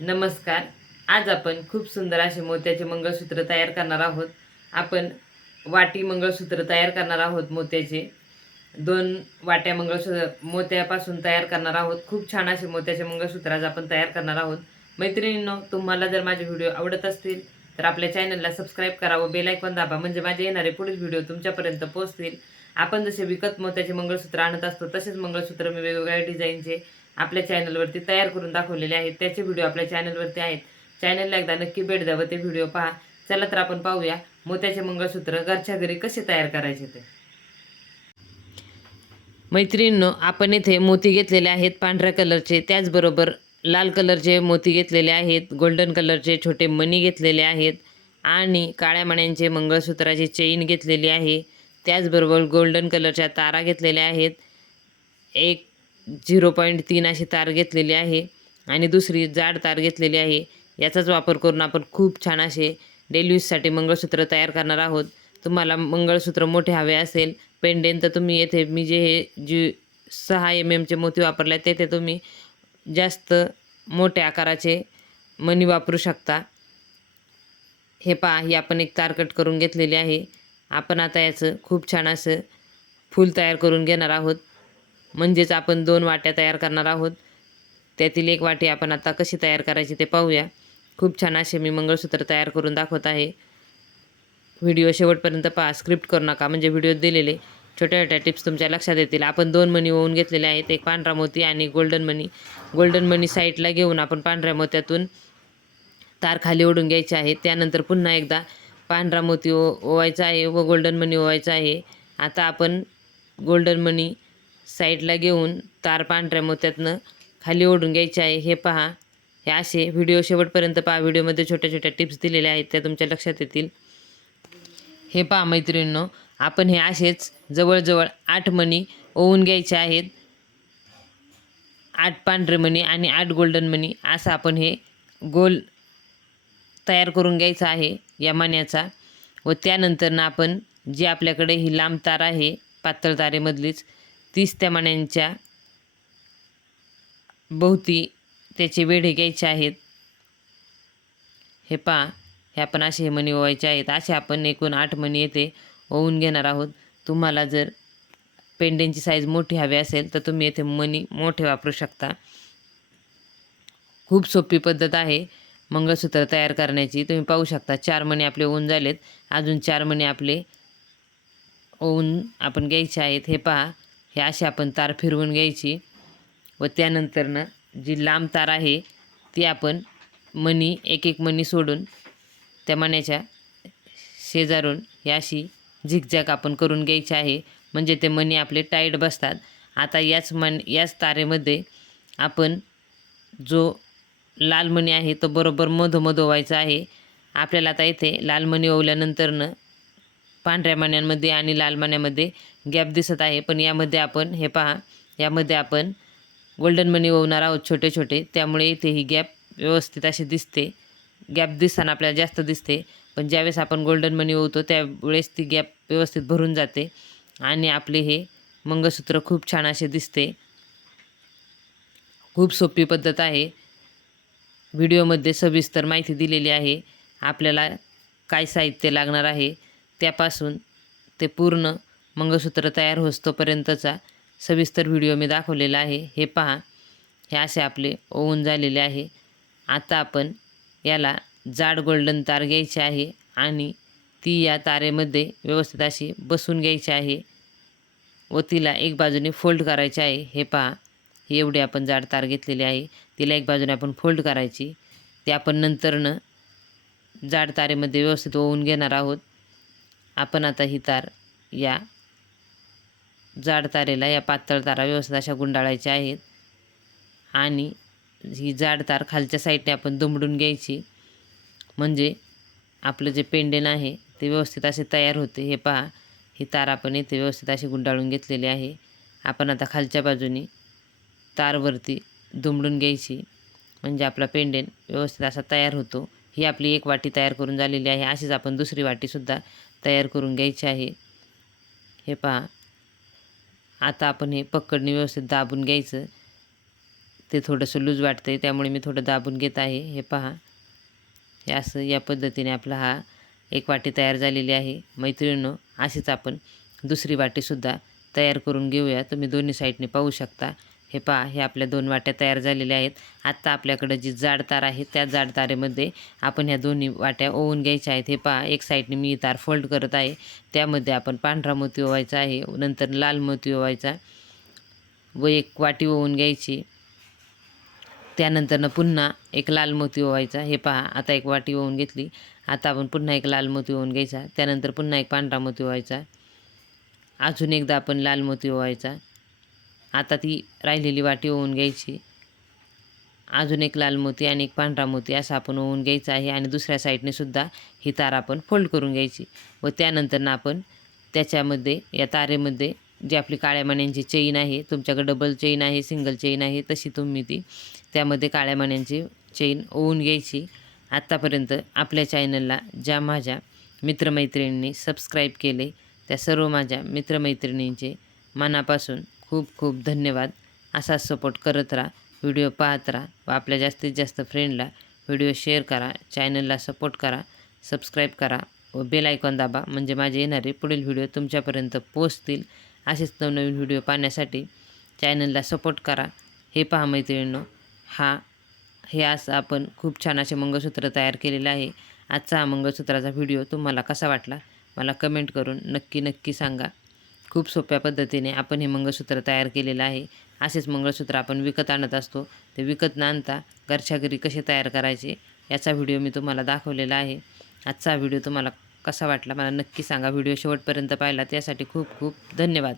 नमस्कार. आज आपण खूप सुंदर असे मोत्याचे मंगळसूत्र तयार करणार आहोत. आपण वाटी मंगळसूत्र तयार करणार आहोत मोत्याचे. दोन वाट्या मंगळसूत्र मोत्यापासून तयार करणार आहोत. खूप छान असे मोत्याचे मंगळसूत्र आज आपण तयार करणार आहोत. मैत्रिणींनो तुम्हाला जर माझे व्हिडिओ आवडत असतील तर आपल्या चॅनलला सबस्क्राईब करा व बेलायकॉन दाबा. म्हणजे माझे येणारे पुढील व्हिडिओ तुमच्यापर्यंत पोहोचतील. आपण जसे विकत मोत्याचे मंगळसूत्र आणत असतो तसेच मंगळसूत्र मी वेगवेगळ्या डिझाईनचे आपल्या चॅनलवरती तयार करून दाखवलेले आहेत. त्याचे व्हिडिओ आपल्या चॅनलवरती आहेत. चॅनलला एकदा नक्की भेट द्या व ते व्हिडिओ पहा. चला तर आपण पाहूया मोत्याचे मंगळसूत्र घरच्या घरी कसे तयार करायचे ते. मैत्रिणींनो आपण येथे मोती घेतलेले आहेत पांढऱ्या कलरचे. त्याचबरोबर लाल कलरचे मोती घेतलेले आहेत. गोल्डन कलरचे छोटे मणी घेतलेले आहेत. आणि काळ्या मण्यांचे मंगळसूत्राची चेन घेतलेली आहे. त्याचबरोबर गोल्डन कलरच्या तारा घेतलेल्या आहेत. एक झिरो पॉईंट तीन अशी तार घेतलेली आहे आणि दुसरी जाड तार घेतलेली आहे. याचाच वापर करून आपण खूप छान असे डेली यूजसाठी मंगळसूत्र तयार करणार आहोत. तुम्हाला मंगळसूत्र मोठे हवे असेल पेंडेन तर तुम्ही येथे मी जे हे जी सहा एम एमचे मोती वापरले तेथे तुम्ही जास्त मोठ्या आकाराचे मणी वापरू शकता. हे पहा ही आपण एक तार कट करून घेतलेली आहे. आपण आता याचं खूप छान असं फूल तयार करून घेणार आहोत. म्हणजेच आपण दोन वाट्या तयार करणार आहोत. त्यातील एक वाटी आपण आता कशी तयार करायची ते पाहूया. खूप छान असे मी मंगळसूत्र तयार करून दाखवत आहे. व्हिडिओ शेवटपर्यंत पहा स्क्रिप्ट करू नका म्हणजे व्हिडिओत दिलेले छोट्या छोट्या टिप्स तुमच्या लक्षात येतील. आपण दोन मणी ओवून घेतलेले आहेत एक पांढरा मोती आणि गोल्डन मनी गोल्डन मनी साईडला घेऊन आपण पांढऱ्या मोत्यातून तार खाली ओढून घ्यायचे आहे त्यानंतर पुन्हा एकदा पांढरा मोती ओ ओवायचा आहे व गोल्डन मनी ओवायचा आहे. आता आपण गोल्डन मनी साईडला घेऊन तार पांढऱ्या मोत्यातनं खाली ओढून घ्यायचे आहे. हे पहा. हे असे व्हिडिओ शेवटपर्यंत पहा. व्हिडिओमध्ये छोट्या छोट्या टिप्स दिलेल्या आहेत. त्या तुमच्या लक्षात येतील. हे पहा मैत्रिणींनो. आपण हे असेच जवळजवळ आठ मणी ओवून घ्यायचे आहेत. आठ पांढरे मणी आणि आठ गोल्डन मणी. असं आपण हे गोल तयार करून घ्यायचा आहे या मण्याचा. व त्यानंतरनं आपण जी आपल्याकडे ही लांब तार आहे पातळ तारेमधलीच तीस त्या मण्यांच्या भोवती त्याचे वेढे घ्यायचे आहेत. हे पहा हे आपण असे हे मणी ओवायचे आहेत. असे आपण एकूण आठ मणी येथे ओवून घेणार आहोत. तुम्हाला जर पेंडेंची साईज मोठी हवी असेल तर तुम्ही येथे मणी मोठे वापरू शकता. खूप सोपी पद्धत आहे मंगळसूत्र तयार करण्याची. तुम्ही पाहू शकता चार मणी आपले ओवून झालेत. अजून चार मणी आपले ओवून आपण घ्यायचे आहेत. हे पहा हे अशी आपण तार फिरवून घ्यायची व त्यानंतरनं जी लांब तार आहे ती आपण मणी एक एक मणी सोडून त्या मण्याच्या शेजारून ही अशी झिकझॅक आपण करून घ्यायची आहे. म्हणजे ते मणी आपले टाईट बसतात. आता याच मन याच तारेमध्ये आपण जो लाल मणी आहे तो बरोबर मधोमध ओवायचा आहे. आपल्याला आता इथे लाल मणी ओवल्यानंतरनं पांढऱ्या मण्यांमध्ये आणि लाल मण्यामध्ये गॅप दिसत आहे. पण यामध्ये आपण हे पहा यामध्ये आपण गोल्डन मनी ओवणार आहोत छोटे छोटे. त्यामुळे इथे ही गॅप व्यवस्थित अशी दिसते. गॅप दिसताना आपल्याला जास्त दिसते. पण ज्यावेळेस आपण गोल्डन मनी ओवतो त्यावेळेस ती गॅप व्यवस्थित भरून जाते. आणि आपले हे मंगळसूत्र खूप छान असे दिसते. खूप सोपी पद्धत आहे. व्हिडिओमध्ये सविस्तर माहिती दिलेली आहे. आपल्याला काय साहित्य लागणार आहे? त्यापासून ते पूर्ण मंगळसूत्र तयार होस्तोपर्यंतचा सविस्तर व्हिडिओ मी दाखवलेला आहे. हे पहा. हे असे आपले ओवून झालेले आहे. आता आपण याला जाड गोल्डन तार घ्यायची आहे आणि ती या तारेमध्ये व्यवस्थित अशी बसून घ्यायची आहे व तिला एक बाजूने फोल्ड करायचे आहे. हे पहा. हे एवढी आपण जाड तार घेतलेली आहे. तिला एक बाजूने आपण फोल्ड करायची. ते आपण नंतरनं जाड तारेमध्ये व्यवस्थित ओवून घेणार आहोत. आपण आता ही तार या जाड तारेला या पातळ तारा व्यवस्थित अशा गुंडाळायच्या आहेत. आणि ही जाड तार खालच्या साईडने आपण दुमडून घ्यायची. म्हणजे आपलं जे पेंडेन आहे ते व्यवस्थित असे तयार होते. हे पहा ही तार आपण इथे व्यवस्थित अशी गुंडाळून घेतलेली आहे. आपण आता खालच्या बाजूने तारवरती दुमडून घ्यायची. म्हणजे आपला पेंडेन व्यवस्थित असा तयार होतो. ही आपली एक वाटी तयार करून झालेली आहे. अशीच आपण दुसरी वाटीसुद्धा तयार करून घ्यायची आहे. हे पहा. आता आपण हे पकडणे व्यवस्थित दाबून घ्यायचं. ते थोडंसं लूज वाटतं आहे त्यामुळे मी थोडं दाबून घेत आहे. हे पहा. हे असं या पद्धतीने आपला हा एक वाटी तयार झालेली आहे. मैत्रिणींनो अशीच आपण दुसरी वाटीसुद्धा तयार करून घेऊया. तुम्ही दोन्ही साईडने पाहू शकता. हे पहा हे आपल्या दोन वाट्या तयार झालेल्या आहेत. आत्ता आपल्याकडं जी जाड तार आहे त्या जाड तारेमध्ये आपण ह्या दोन्ही वाट्या ओवून घ्यायच्या आहेत. हे पहा एक साईडने मी तार फोल्ड करत आहे. त्यामध्ये आपण पांढरा मोती ओवायचा आहे नंतर लाल मोती ओवायचा व एक वाटी ओवून घ्यायची. त्यानंतरनं पुन्हा एक लाल मोती ओवायचा. हे पहा आता एक वाटी ओवून घेतली. आता आपण पुन्हा एक लाल मोती ओवून घ्यायचा. त्यानंतर पुन्हा एक पांढरा मोती ओवायचा. अजून एकदा आपण लाल मोती ओवायचा. आता ती राहिलेली वाटी ओवून घ्यायची. अजून एक लाल मोती आणि एक पांढरा मोती असं आपण ओवून घ्यायचा आहे आणि दुसऱ्या साईडने सुद्धा ही तार आपण फोल्ड करून घ्यायची. व त्यानंतरनं आपण त्याच्यामध्ये या तारेमध्ये जी आपली काळ्या माण्यांची चेन आहे तुमच्याकडे डबल चेन आहे सिंगल चेन आहे तशी तुम्ही ती त्यामध्ये काळ्या माण्यांची चेन ओवून घ्यायची. आत्तापर्यंत आपल्या चॅनलला ज्या माझ्या मित्रमैत्रिणींनी सबस्क्राईब केले त्या सर्व माझ्या मित्रमैत्रिणींचे मनापासून खूप खूप धन्यवाद. असा सपोर्ट करत राहा व्हिडिओ पाहत राहा व आपल्या जास्तीत जास्त फ्रेंडला व्हिडिओ शेअर करा चॅनलला सपोर्ट करा सबस्क्राईब करा व बेल आयकॉन दाबा. म्हणजे माझे येणारे पुढील व्हिडिओ तुमच्यापर्यंत पोचतील असेच नवनवीन व्हिडिओ पाहण्यासाठी चॅनलला सपोर्ट करा. हे पहा मैत्रिणींनो हा हे असं आपण खूप छान असे मंगळसूत्र तयार केलेले आहे. आजचा हा मंगळसूत्राचा व्हिडिओ तुम्हाला कसा वाटला? मला कमेंट करून नक्की नक्की सांगा. खूप सोप्या पद्धतीने आपण हे मंगळसूत्र तयार केलेलं आहे. असेच मंगळसूत्र आपण विकत आणत असतो. ते विकत न आणता घरच्या घरी कसे तयार करायचे याचा व्हिडिओ मी तुम्हाला दाखवलेला आहे. आजचा व्हिडिओ तुम्हाला कसा वाटला मला नक्की सांगा. व्हिडिओ शेवटपर्यंत पाहिला त्यासाठी खूप खूप धन्यवाद.